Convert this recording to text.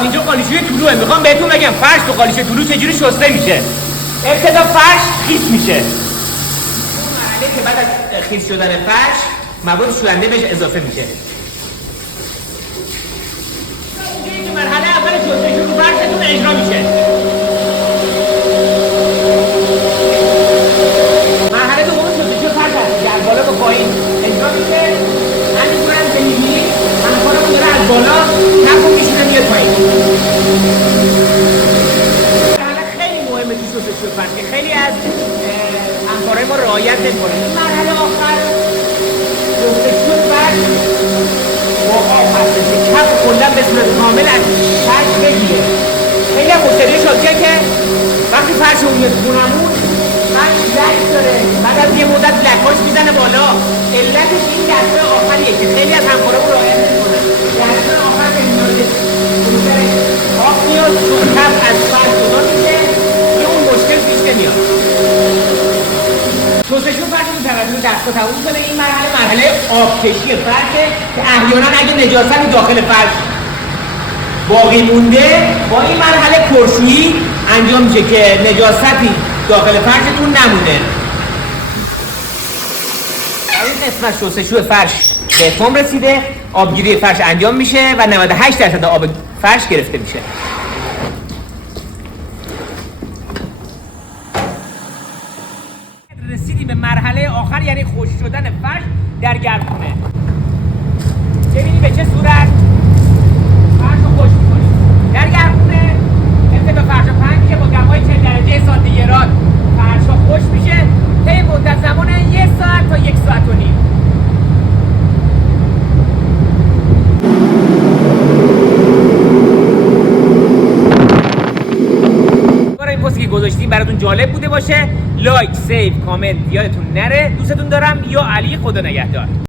دوستان اینجا قالیچوی طلوعه. میخوام بهتون بگم فرش تو قالیچوی طلوع چجوری شسته میشه. ابتدا فرش خیس میشه. اون مرحله که بعد از خیس شدن فرش مواد شوینده بهش اضافه میشه. اینجوری که مرحله اول شستشو رو فرشتون اجرا میشه. مرحله دوم شستشو فرش هست که از بالا به پایین اجرا میشه. همینطور هم که می‌بینید همکارمون داره از بالا کفو میشونه میاد پایین. مرحله خیلی مهمه تو شستشو فرش که خیلی از همکارای ما رعایت نمی‌کنن. این مرحله آخر شستشو فرش با آب هستش که کف کلا به صورت کامل از فرش بگیره. خیلی هم مشتری شاکیه که وقتی فرش رو میاد خونمون فرش لک داره، بعد از یه مدت لکاش میزنه بالا. علتش این دسته آخریه که خیلی از همکارامون رعایت نمی‌کنن. دسته آخر که میاد آب میاد کف از فرش جدا میشه که اون مشکل پیش نمیاد. شستشو فرش رو توسط دستگاه تموم می‌کنه. این مرحله آبکشی فرشه که احیانا اگه نجاستی داخل فرش باقی مونده با این مرحله کرشویی انجام میشه که نجاستی داخل فرشتون نمونه. این قسمت شستشو فرش به اتمام رسیده. آبگیری فرش انجام میشه و 98% آب فرش گرفته میشه. رسیدیم به مرحله آخر، یعنی خشک شدن فرش در گردونه. ببینید به چه صورت فرش رو خشک می‌کنیم. در گردونه ابتدا فرش رو پهن میشه با دمای 40 درجه سانتیگراد. فرش ها خشک میشه طی مدت زمان 1 ساعت تا 1 ساعت و نیم. برای این پستی که گذاشتیم براتون جالب بوده باشه. لایک، سیو، کامنت یادتون نره. دوستتون دارم. یا علی، خدا نگهدار.